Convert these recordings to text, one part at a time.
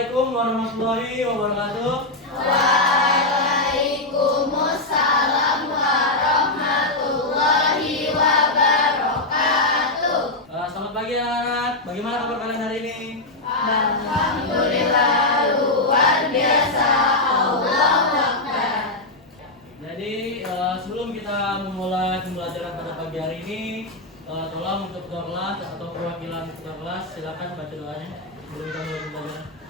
Assalamualaikum warahmatullahi wabarakatuh. Waalaikumsalam warahmatullahi wabarakatuh. Selamat pagi anak-anak. Bagaimana kabar kalian hari ini? Alhamdulillah luar biasa. Allahu Akbar. Jadi sebelum kita memulai pembelajaran pada pagi hari ini, tolong untuk ketua kelas atau perwakilan ketua kelas silakan baca doanya sebelum kita mulai pembelajaran.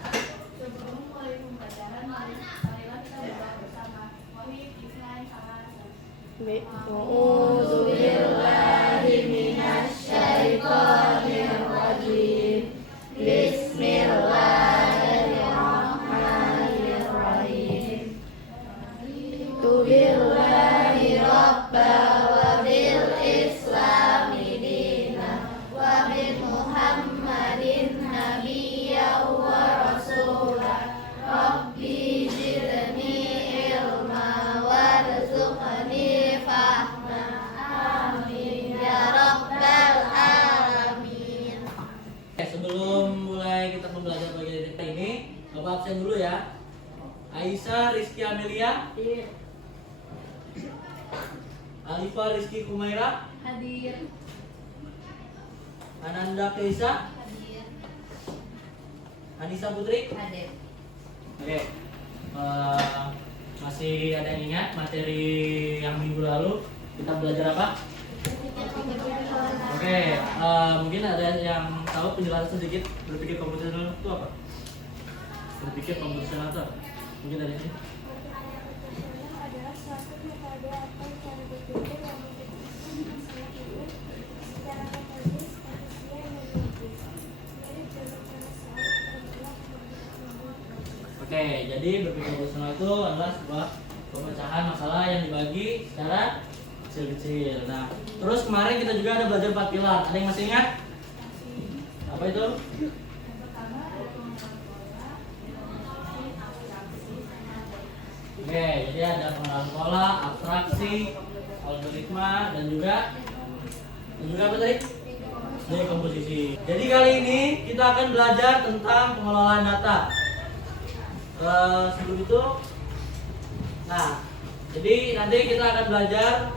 Sebelum mulai pembelajaran, marilah kita berdoa bersama. Wahid, Ismail, sama A'udzu billahi minasyaitonir rajim. Bismillahirrahmanirrahim. Tu billahi rabba wa bil islami dina wa bi Muhammadin nabiyya wa rasula. Rabbi zidni ilma warzuqni fahma. Amin ya rabbal alamin. Sebelum mulai kita belajar pagi hari ini, Bapak absen dulu ya. Aisyah Rizky Amelia, Alifa Rizky Kumaira, hadir. Ananda Keisa, Hadir. Anissa Putri. Hadir. Oke, masih ada yang ingat materi yang minggu lalu kita belajar apa? Oke, mungkin ada yang tahu penjelasan sedikit berpikir komputasional itu apa? Berpikir komputasional itu apa? Mungkin ada yang ini? Adalah suatu metode atau cara berpikir yang memperhatikan masalah itu secara metodis, spesifik, dan logis. Mirip dengan masalah terbelah menjadi Oke, jadi berpikir komputasional itu adalah sebuah pemecahan masalah yang dibagi secara kecil-kecil. Nah, terus kemarin kita juga ada belajar 4 pilar. Ada yang masih ingat? Apa itu? Oke, jadi ada pengenalan pola, abstraksi, algoritma, dan juga apa tadi? Dekomposisi. Jadi kali ini kita akan belajar tentang pengelolaan data. Sebelum itu, nah, jadi nanti kita akan belajar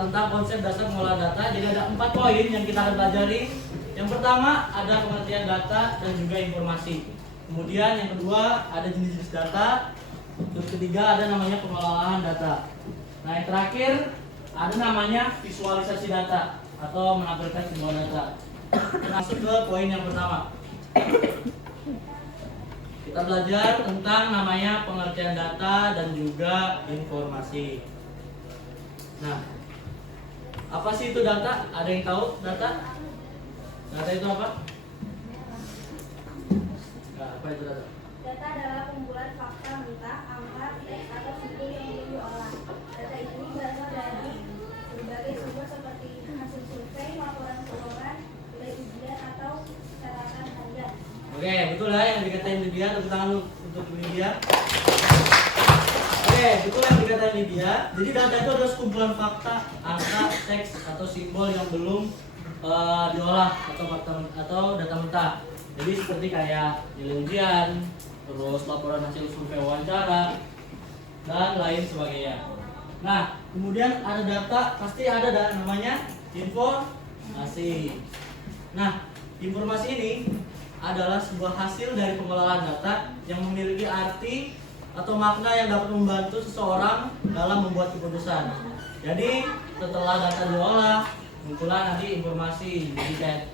tentang konsep dasar pengelolaan data. Jadi ada 4 poin yang kita akan pelajari. Yang pertama ada pengertian data dan juga informasi. Kemudian yang kedua ada jenis-jenis data. Terus ketiga ada namanya pengelolaan data. Nah yang terakhir ada namanya visualisasi data atau menampilkan sebuah data. Masuk ke poin yang pertama. Kita belajar tentang namanya pengertian data dan juga informasi. Nah, apa sih itu data? Ada yang tahu data? Data itu apa? Nah, apa itu data? Data adalah kumpulan fakta mentah, angka, teks, atau simbol yang belum diolah. Data ini berasal dari berbagai sumber seperti hasil survei, laporan keuangan, nilai ujian, atau catatan harian. Oke, betul lah yang dikatain Lydia, tepuk tangan untuk Lydia. Oke, betul yang dikatain Lydia. Jadi data itu adalah sekumpulan fakta, angka, teks, atau simbol yang belum diolah atau data mentah. Jadi seperti kayak nilai ujian, terus laporan hasil survei wawancara, dan lain sebagainya. Nah, kemudian ada data, pasti ada namanya informasi. Nah, informasi ini adalah sebuah hasil dari pengelolaan data yang memiliki arti atau makna yang dapat membantu seseorang dalam membuat keputusan. Jadi, setelah data diolah, muncullah nanti informasi. Jadi kayak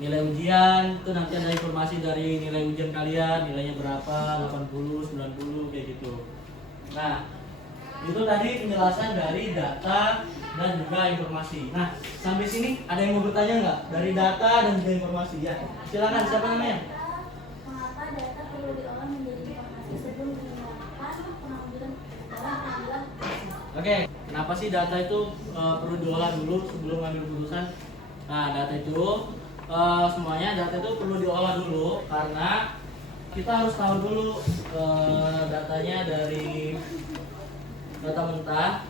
nilai ujian itu nanti ada informasi dari nilai ujian kalian, nilainya berapa, 80, 90 kayak gitu. Nah, itu tadi penjelasan dari data dan juga informasi. Nah, sampai sini ada yang mau bertanya nggak dari data dan juga informasi? Ya, silakan. Siapa namanya? Mengapa data perlu diolah menjadi informasi sebelum digunakan pengambilan dalam pengambilan keputusan? Oke, kenapa sih data itu perlu diolah dulu sebelum ngambil keputusan? Nah, data itu semuanya data itu perlu diolah dulu karena kita harus tahu dulu datanya dari data mentah.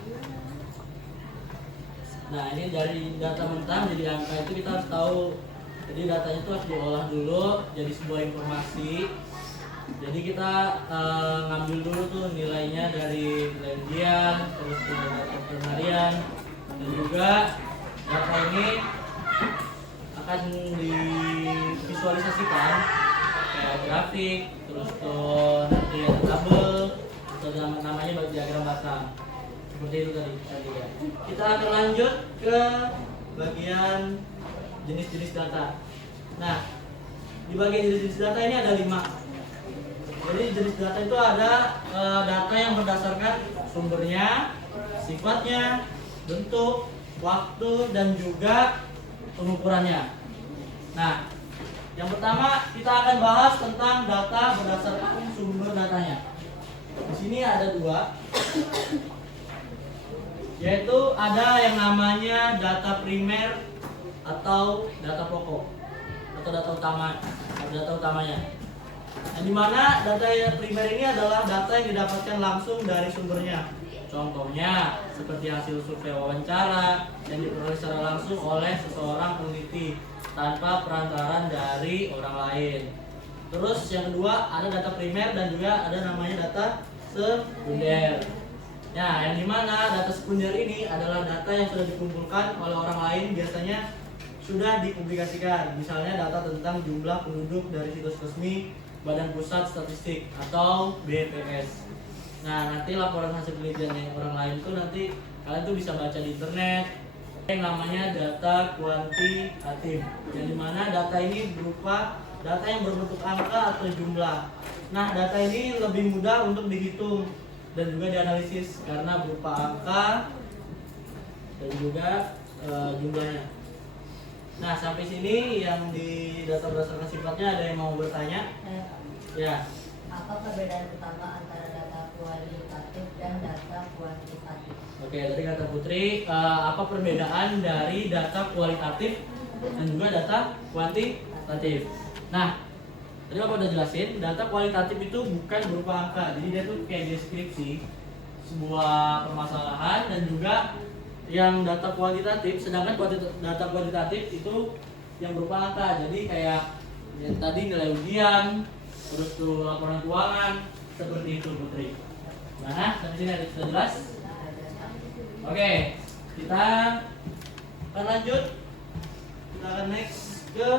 Nah, ini dari data mentah menjadi angka itu kita harus tahu. Jadi datanya itu harus diolah dulu jadi sebuah informasi. Jadi kita ngambil dulu tuh nilainya dari Landian, terus ke data penarian, dan juga data ini akan divisualisasikan kayak grafik, terus tuh nanti ada tabel, atau namanya diagram batang. Seperti itu tadi ya. Kita akan lanjut ke bagian jenis-jenis data. Nah, di bagian jenis-jenis data ini ada 5. Jadi jenis data itu ada data yang berdasarkan sumbernya, sifatnya, bentuk, waktu, dan juga pengukurannya. Nah, yang pertama kita akan bahas tentang data berdasarkan sumber datanya. Di sini ada 2, yaitu ada yang namanya data primer atau data pokok atau data utamanya. Nah, di mana data primer ini adalah data yang didapatkan langsung dari sumbernya. Contohnya seperti hasil survei wawancara yang diperoleh secara langsung oleh seseorang peneliti tanpa perantaran dari orang lain. Terus yang kedua ada data primer dan juga ada namanya data sekunder. Nah, yang dimana data sekunder ini adalah data yang sudah dikumpulkan oleh orang lain, biasanya sudah dipublikasikan. Misalnya data tentang jumlah penduduk dari situs resmi Badan Pusat Statistik atau BPS. Nah, nanti laporan hasil penelitian yang orang lain itu nanti kalian tuh bisa baca di internet. Yang namanya data kuantitatif, yang dimana data ini berupa data yang berbentuk angka atau jumlah. Nah, data ini lebih mudah untuk dihitung dan juga dianalisis karena berupa angka dan juga jumlahnya. Nah, sampai sini yang di data berdasarkan sifatnya ada yang mau bertanya? Ya. Apa perbedaan utama antara data kualitatif dan data kuantitatif? Oke, tadi kata Putri, apa perbedaan dari data kualitatif dan juga data kuantitatif? Nah, tadi Bapak udah jelasin, data kualitatif itu bukan berupa angka, jadi dia tuh kayak deskripsi sebuah permasalahan, dan juga yang data kuantitatif, sedangkan data kuantitatif itu yang berupa angka, jadi kayak yang tadi nilai ujian, terus tuh laporan keuangan, seperti itu Putri. Nah, sampai sini ada sudah jelas? Oke, kita akan lanjut. Kita akan next ke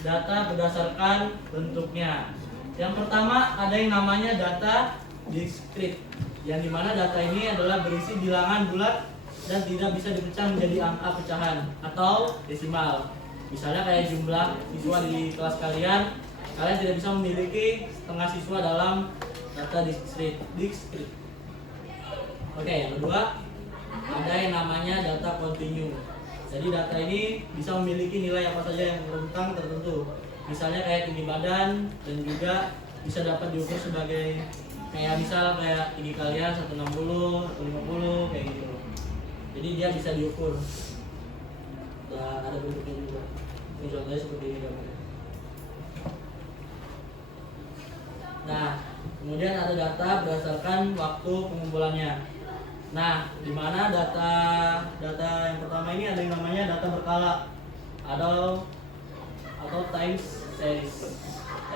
data berdasarkan bentuknya. Yang pertama ada yang namanya data diskrit, yang dimana data ini adalah berisi bilangan bulat dan tidak bisa dipecah menjadi angka pecahan atau desimal. Misalnya kayak jumlah siswa di kelas kalian tidak bisa memiliki setengah siswa dalam data diskrit. Oke, yang kedua ada yang namanya data kontinu. Jadi data ini bisa memiliki nilai apa saja yang rentang tertentu. Misalnya kayak tinggi badan, dan juga bisa dapat diukur sebagai kayak tinggi kalian 160 atau 50 kayak gitu. Jadi dia bisa diukur. Dan ada bentuknya juga. Ini contohnya seperti ini gambarnya. Nah, kemudian ada data berdasarkan waktu pengumpulannya. Nah, di mana data yang pertama ini ada yang namanya data berkala atau time series.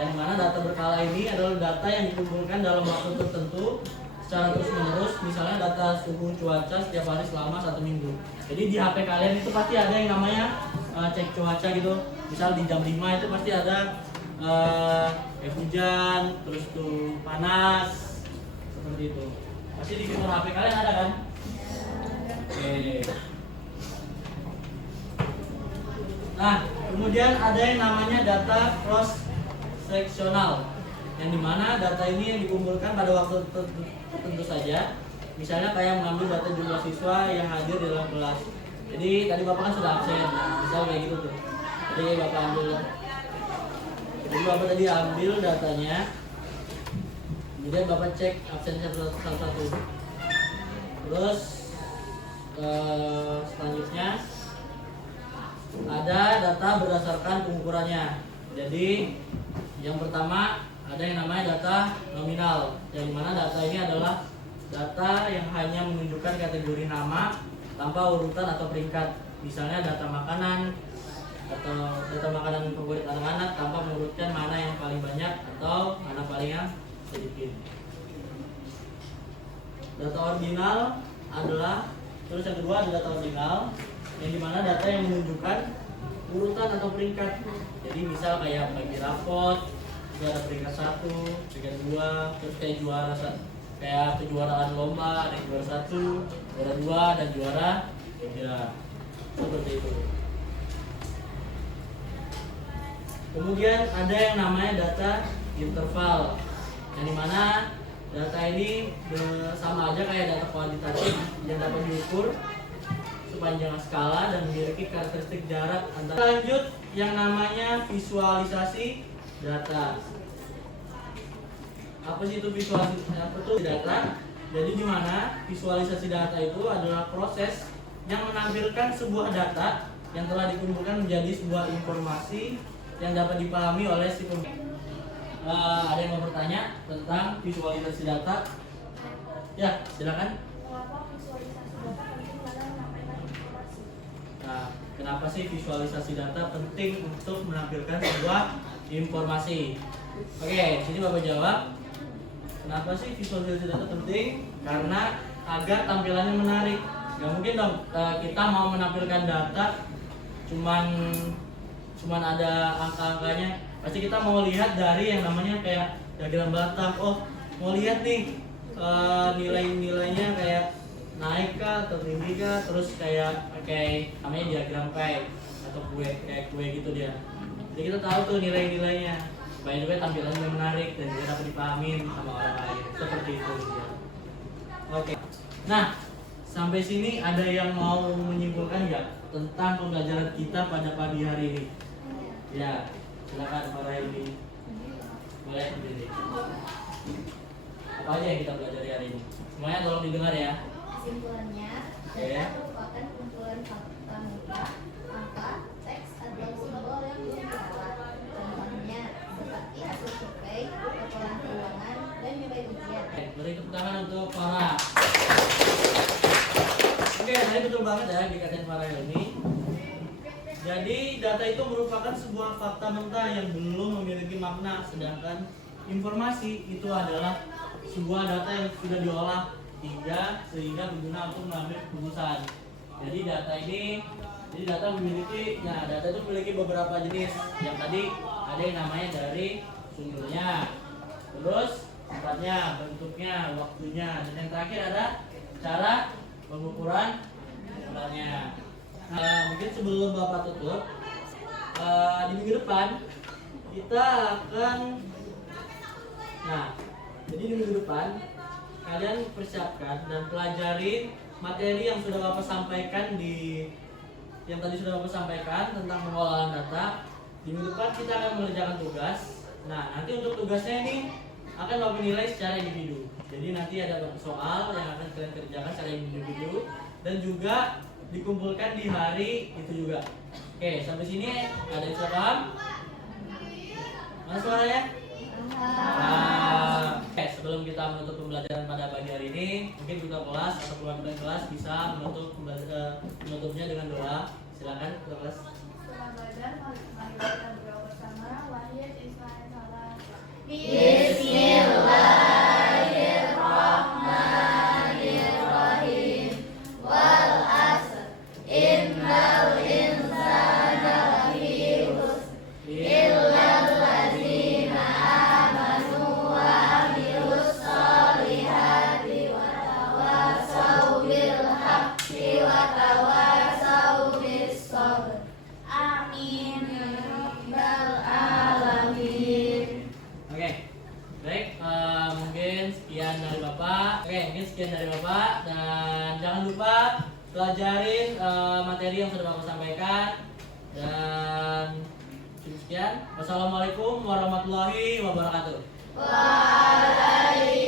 Yang mana data berkala ini adalah data yang dikumpulkan dalam waktu tertentu secara terus-menerus. Misalnya data suhu cuaca setiap hari selama 1 minggu. Jadi di HP kalian itu pasti ada yang namanya cek cuaca gitu. Misal di jam 5 itu pasti ada hujan, terus tuh panas, seperti itu. Pasti di fitur HP kalian ada kan? Oke. Nah, kemudian ada yang namanya data cross seksional, yang dimana data ini yang dikumpulkan pada waktu tertentu saja. Misalnya kayak mengambil data jumlah siswa yang hadir di dalam kelas. Jadi tadi Bapak kan sudah absen, misal kayak gitu tuh. Jadi Bapak ambil. Jadi Bapak tadi ambil datanya. Kemudian Bapak cek absennya satu-satu. Terus selanjutnya ada data berdasarkan pengukurannya. Jadi yang pertama ada yang namanya data nominal, yang dimana data ini adalah data yang hanya menunjukkan kategori nama tanpa urutan atau peringkat. Misalnya data makanan, atau data makanan favorit anak-anak tanpa mengurutkan mana yang paling banyak atau mana paling yang sedikit. Data ordinal adalah, terus yang kedua ada data ordinal, yang dimana data yang menunjukkan urutan atau peringkat. Jadi misal kayak bagi rapot, itu ada peringkat 1, peringkat 2, terus kayak juara, kayak kejuaraan lomba ada yang juara 1, juara 2, dan juara 3. Seperti itu. Kemudian ada yang namanya data interval, yang dimana data ini sama aja kayak data kuantitatif yang dapat diukur sepanjang skala dan memiliki karakteristik jarak antara. Lanjut yang namanya visualisasi data. Apa sih itu visualisasi? Apa itu data? Jadi di mana visualisasi data itu adalah proses yang menampilkan sebuah data yang telah dikumpulkan menjadi sebuah informasi yang dapat dipahami oleh si ada yang mau bertanya tentang visualisasi data? Ya, silakan. Mengapa visualisasi data penting dalam menyampaikan informasi? Nah, kenapa sih visualisasi data penting untuk menampilkan sebuah informasi? Oke, sini Bapak jawab. Kenapa sih visualisasi data penting? Karena agar tampilannya menarik. Gak mungkin dong kita mau menampilkan data cuman ada angka-angkanya. Pasti kita mau lihat dari yang namanya kayak diagram batang. Oh, mau lihat nih nilai-nilainya kayak naik kah atau tinggi kah, terus kayak pakai namanya diagram pie atau kue, kayak kue gitu dia. Jadi kita tahu tuh nilai-nilainya supaya juga tampilannya menarik dan juga dapat dipahamin sama orang lain. Seperti itu dia. Oke. Nah, sampai sini ada yang mau menyimpulkan nggak tentang pembelajaran kita pada pagi hari ini? Ya, silakan Pak Raini. Boleh berdiri. Apa aja yang kita pelajari hari ini? Semuanya tolong didengar ya. Kesimpulannya, data merupakan kumpulan fakta mutlak, angka, teks, atau simbol yang belum diolah. Contohnya seperti hasil survei, laporan keuangan, dan nilai ujian. Beri tepuk tangan untuk Farah. Oke, tadi betul banget ya dikatain Farah ini. Jadi data itu merupakan sebuah fakta mentah yang belum memiliki makna, sedangkan informasi itu adalah sebuah data yang sudah diolah sehingga berguna untuk mengambil keputusan. Jadi data memiliki, nah data itu memiliki beberapa jenis. Yang tadi ada yang namanya dari sumbernya, terus tempatnya, bentuknya, waktunya, dan yang terakhir ada cara pengukuran ukurannya. Mungkin sebelum Bapak tutup, di minggu depan kita akan, jadi di minggu depan kalian persiapkan dan pelajari materi yang sudah Bapak sampaikan yang tadi sudah Bapak sampaikan tentang pengolahan data. Di minggu depan kita akan mengerjakan tugas. Nah, nanti untuk tugasnya ini akan Bapak nilai secara individu. Jadi nanti ada soal yang akan kalian kerjakan secara individu dan juga dikumpulkan di hari itu juga. Oke, sampai sini ada yang sudah paham? Mana suaranya? Oke, sebelum kita menutup pembelajaran pada pagi hari ini, mungkin kita kelas atau keluarga kelas bisa menutupnya dengan doa. Silakan ketua kelas. Setelah belajar, mari kita berdoa bersama. Wahid Ismail Salah. Bismillahirrahmanirrahim. Wal asr. Innal insana lafi khusr. Illal ladzina amanu wa amilus solihati wa tawassaw bil haqqi wa tawassaw bis sabr. Amin ya rabbal alamin. Oke, baik. Mungkin sekian dari Bapak. Dan jangan lupa pelajarin materi yang sudah Bapak sampaikan. Dan cukup sekian. Wassalamualaikum warahmatullahi wabarakatuh. Waalaikumsalam.